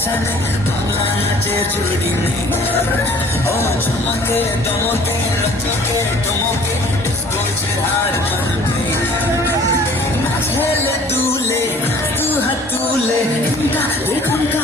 আশা নেই, বাংলা নাচের জুড়ি নেই। ও চমকে দমকে লচকে টমকে ডিস্কো হার মনকে নাচেলে দুলে তু হাতুলে ঘুমকা